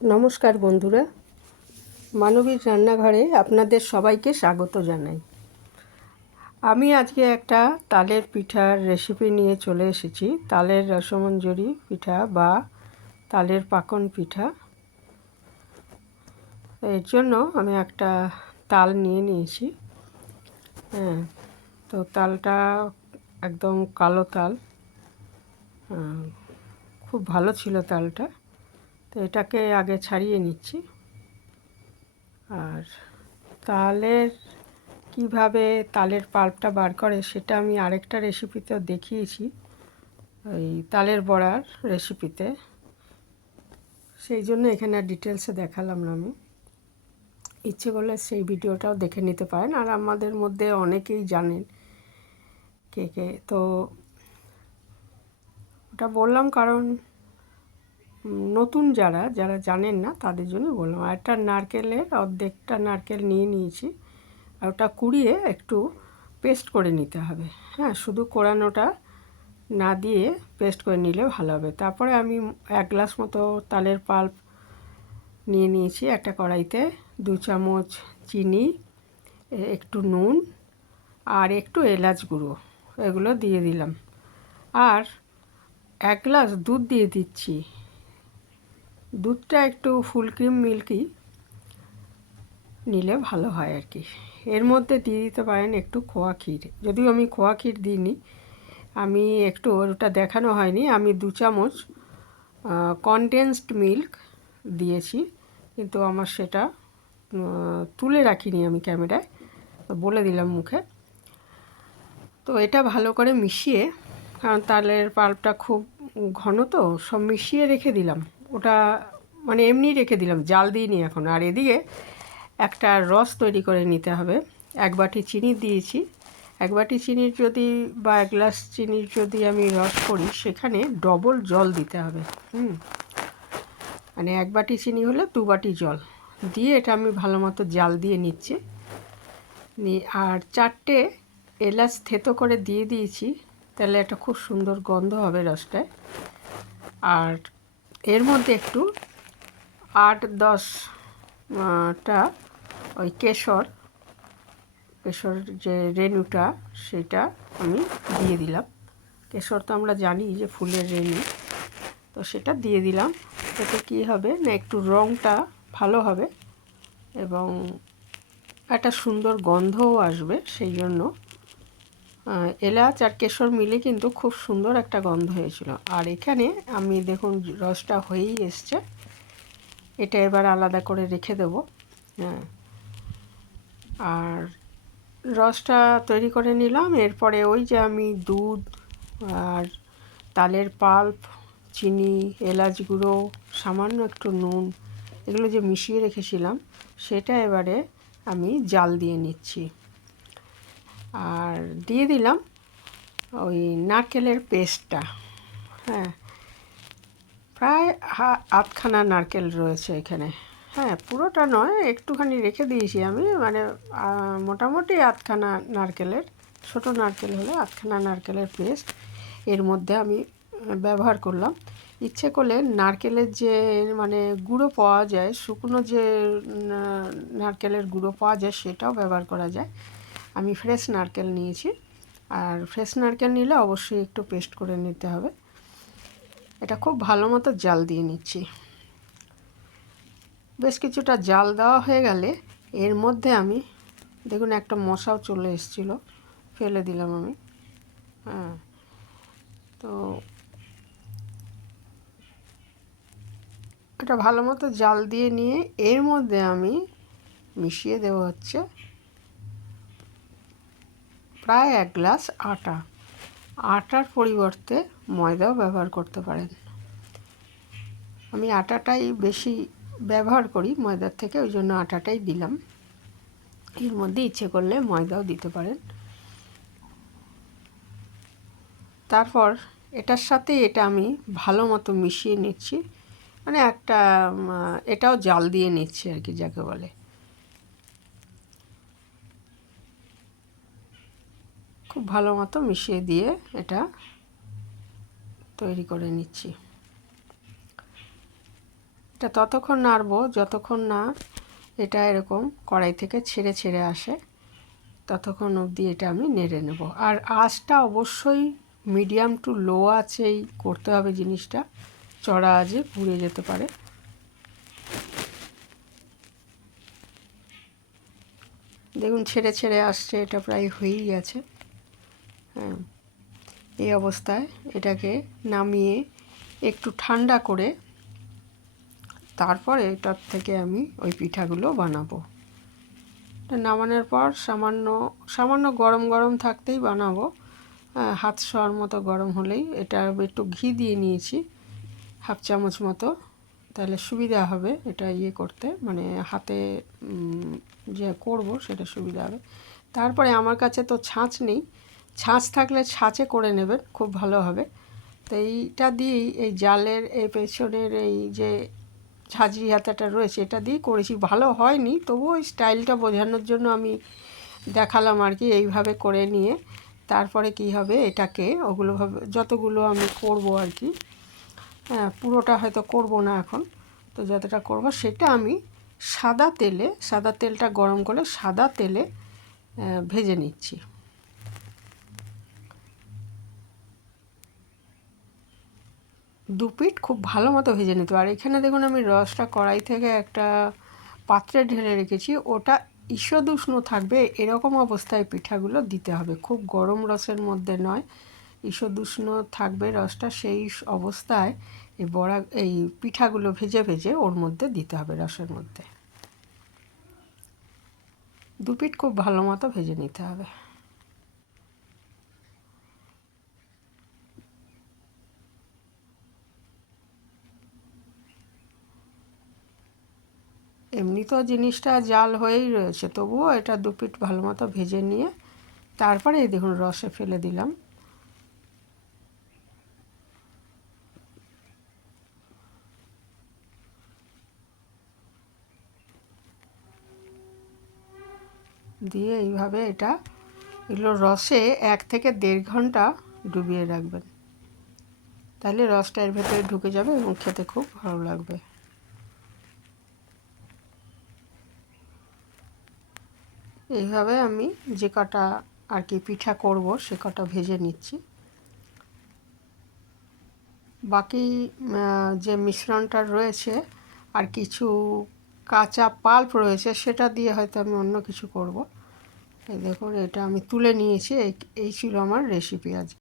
নমস্কার বন্ধুরা, মানবীর রান্নাঘরে আপনাদের সবাইকে স্বাগত জানাই। আমি আজকে একটা তালের পিঠার রেসিপি নিয়ে চলে এসেছি। তালের রসমঞ্জরি পিঠা বা তালের পাকন পিঠা। এর জন্য আমি একটা তাল নিয়ে নিয়েছি। তো তালটা একদম কালো তাল, খুব ভালো ছিল তালটা। তো এটাকে আগে ছাড়িয়ে নিচ্ছি। আর কিভাবে তালের পাল্পটা বার করে সেটা আমি আরেকটা রেসিপিতে দেখিয়েছি, ওই তালের বড়ার রেসিপিতে। সেই জন্য এখানে আর ডিটেলসে দেখালাম না। আমি ইচ্ছে করলে সেই ভিডিওটাও দেখে নিতে পারেন। আর আমাদের মধ্যে অনেকেই জানেন কে কে, তো ওটা বললাম কারণ নতুন যারা জানেন না তাদের জন্য বললাম। আর একটা নারকেলের অর্ধেকটা নারকেল নিয়ে নিয়েছি, আর ওটা কুড়িয়ে একটু পেস্ট করে নিতে হবে। শুধু কোড়ানোটা না দিয়ে পেস্ট করে নিলে ভালো হবে। তারপরে আমি 1 গ্লাস মতো তালের পাল্প নিয়ে নিয়েছি। একটা কড়াইতে 2 চামচ চিনি, একটু নুন আর একটু এলাচ গুঁড়ো, এগুলো দিয়ে দিলাম। আর 1 গ্লাস দুধ দিয়ে দিচ্ছি। দুধটা একটু ফুল ক্রিম মিল্কি নিলে ভালো হয় আর কি। এর মধ্যে দিয়ে দিতে পারেন একটু খোয়া ক্ষীর, যদিও আমি খোয়া ক্ষীর দিইনি। আমি একটু, ওটা দেখানো হয়নি, আমি 2 চামচ কনডেন্সড মিল্ক দিয়েছি, কিন্তু আমার সেটা তুলে রাখিনি আমি ক্যামেরায়, তো বলে দিলাম মুখে। তো এটা ভালো করে মিশিয়ে, কারণ তালের পাল্পটা খুব ঘন, তো সব মিশিয়ে রেখে দিলাম। ওটা মানে এমনি রেখে দিলাম, জাল দিইনি এখন। আর এদিকে একটা রস তৈরি করে নিতে হবে। 1 বাটি চিনি দিয়েছি। 1 বাটি চিনির যদি বা 1 গ্লাস চিনির যদি আমি রস করি, সেখানে ডবল জল দিতে হবে। মানে 1 বাটি চিনি হলে 2 বাটি জল দিয়ে এটা আমি ভালো মতো জাল দিয়ে নিচ্ছি। আর 4টে এলাচ থেতো করে দিয়ে দিয়েছি, তাহলে একটা খুব সুন্দর গন্ধ হবে রসটায়। আর এর মধ্যে একটু 8-10টা ওই কেশর যে রেণুটা, সেটা আমি দিয়ে দিলাম। কেশর তো আমরা জানি যে ফুলের রেণু, তো সেটা দিয়ে দিলাম। এতে কী হবে না, একটু রঙটা ভালো হবে এবং একটা সুন্দর গন্ধও আসবে। সেই জন্য এলাচ আর কেশর মিলে কিন্তু খুব সুন্দর একটা গন্ধ হয়েছিল। আর এখানে আমি দেখুন রসটা হয়েই এসছে। এটা এবার আলাদা করে রেখে দেব। আর রসটা তৈরি করে নিলাম। এরপরে ওই যে আমি দুধ আর তালের পাল্প, চিনি, এলাচ গুঁড়ো, সামান্য একটু নুন, এগুলো যে মিশিয়ে রেখেছিলাম, সেটা এবারে আমি জাল দিয়ে নিচ্ছি। আর দিয়ে দিলাম ওই নারকেলের পেস্টটা। প্রায় আধখানা নারকেল রয়েছে এখানে। পুরোটা নয়, একটুখানি রেখে দিয়েছি আমি, মানে মোটামুটি আধখানা নারকেলের, ছোটো নারকেল হলে আধখানা নারকেলের পেস্ট এর মধ্যে আমি ব্যবহার করলাম। ইচ্ছে করলে নারকেলের যে মানে গুঁড়ো পাওয়া যায়, শুকনো যে নারকেলের গুঁড়ো পাওয়া যায়, সেটাও ব্যবহার করা যায়। আমি ফ্রেশ নারকেল নিয়েছি, আর ফ্রেশ নারকেল নিলে অবশ্যই একটু পেস্ট করে নিতে হবে। এটা খুব ভালো মতো জাল দিয়ে নিচ্ছি। বেশ কিছুটা জাল দেওয়া হয়ে গেলে এর মধ্যে আমি দেখুন একটা মশাও চলে এসেছিলো, ফেলে দিলাম আমি। তো এটা ভালো মতো জাল দিয়ে নিয়ে এর মধ্যে আমি মিশিয়ে দেব হচ্ছে প্রায় 1 গ্লাস আটা। আটার পরিবর্তে ময়দাও ব্যবহার করতে পারেন। আমি আটাটাই বেশি ব্যবহার করি ময়দার থেকে, ওই জন্য আটাটাই দিলাম। এর মধ্যে ইচ্ছে করলে ময়দাও দিতে পারেন। তারপর এটার সাথে এটা আমি ভালো মতো মিশিয়ে নিচ্ছি, মানে একটা এটাও জাল দিয়ে নিচ্ছি আর কি, যাকে বলে। খুব ভালো মতো মিশিয়ে দিয়ে এটা তৈরি করে নিচ্ছি। এটা ততক্ষণ নাড়বো যতক্ষণ না এটা এরকম কড়াই থেকে ছেড়ে ছেড়ে আসে, ততক্ষণ অবধি এটা আমি নেড়ে নেব। আর আঁচটা অবশ্যই মিডিয়াম টু লো আঁচেই করতে হবে জিনিসটা, চড়া আঁচে পুড়ে যেতে পারে। দেখুন ছেড়ে ছেড়ে আসছে, এটা প্রায় হয়েই গেছে। হ্যাঁ, এই অবস্থায় এটাকে নামিয়ে একটু ঠান্ডা করে তারপর এটার থেকে আমি ওই পিঠাগুলো বানাবো। এটা নামানোর পর সামান্য সামান্য গরম গরম থাকতেই বানাবো, হাত ছোঁয়ার মতো গরম হলেই। এটা একটু ঘি দিয়ে নিয়েছি, হাফ চামচ মতো, তাহলে সুবিধা হবে এটা ইয়ে করতে, মানে হাতে যে করব সেটা সুবিধা হবে। তারপরে আমার কাছে তো ছাঁচ নেই, ছাঁচ থাকলে ছাঁচে করে নেবেন, খুব ভালো হবে। তো এইটা দিয়েই, এই জালের এই পেছনের এই যে ঝাঁঝরি হাতাটা রয়েছে, এটা দিয়েই করেছি। ভালো হয়নি, তবুও ওই স্টাইলটা বোঝানোর জন্য আমি দেখালাম আর কি। এইভাবে করে নিয়ে তারপরে কি হবে, এটাকে ওগুলোভাবে যতগুলো আমি করব আর কি, পুরোটা হয়তো করব না এখন, তো যতটা করব সেটা আমি সাদা তেলটা গরম করে সাদা তেলে ভেজে নিচ্ছি। দু পিঠ খুব ভালো মতো ভেজে নিতে। আর এখানে দেখুন আমি রসটা কড়াই থেকে একটা পাত্রে ঢেলে রেখেছি, ওটা ঈষদ উষ্ণ থাকবে, এরকম অবস্থায় পিঠাগুলো দিতে হবে, খুব গরম রসের মধ্যে নয়, ঈষদ উষ্ণ থাকবে রসটা, সেই অবস্থায় এই পিঠাগুলো ভেজে ভেজে ওর মধ্যে দিতে হবে, রসের মধ্যে। দু পিঠ খুব ভালো মতো ভেজে নিতে হবে। এমনি তো জিনিসটা জাল হয়েই রয়েছে, তবুও এটা দু পিঠ ভালো মতো ভেজে নিয়ে তারপরে এই দেখুন রসে ফেলে দিলাম। দিয়ে এইভাবে এগুলো রসে 1 থেকে 1.5 ঘন্টা ডুবিয়ে রাখবেন, তাহলে রসটা এর ভেতরে ঢুকে যাবে এবং খেতে খুব ভালো লাগবে। এইভাবে আমি যে কটা আর কি পিঠা করব সে কটা ভেজে নিচ্ছি। বাকি যে মিশ্রণটা রয়েছে আর কিছু কাঁচা পাল্প রয়েছে, সেটা দিয়ে হয়তো আমি অন্য কিছু করব। এই দেখুন এটা আমি তুলে নিয়েছি, এই ছিল আমার রেসিপি আজ।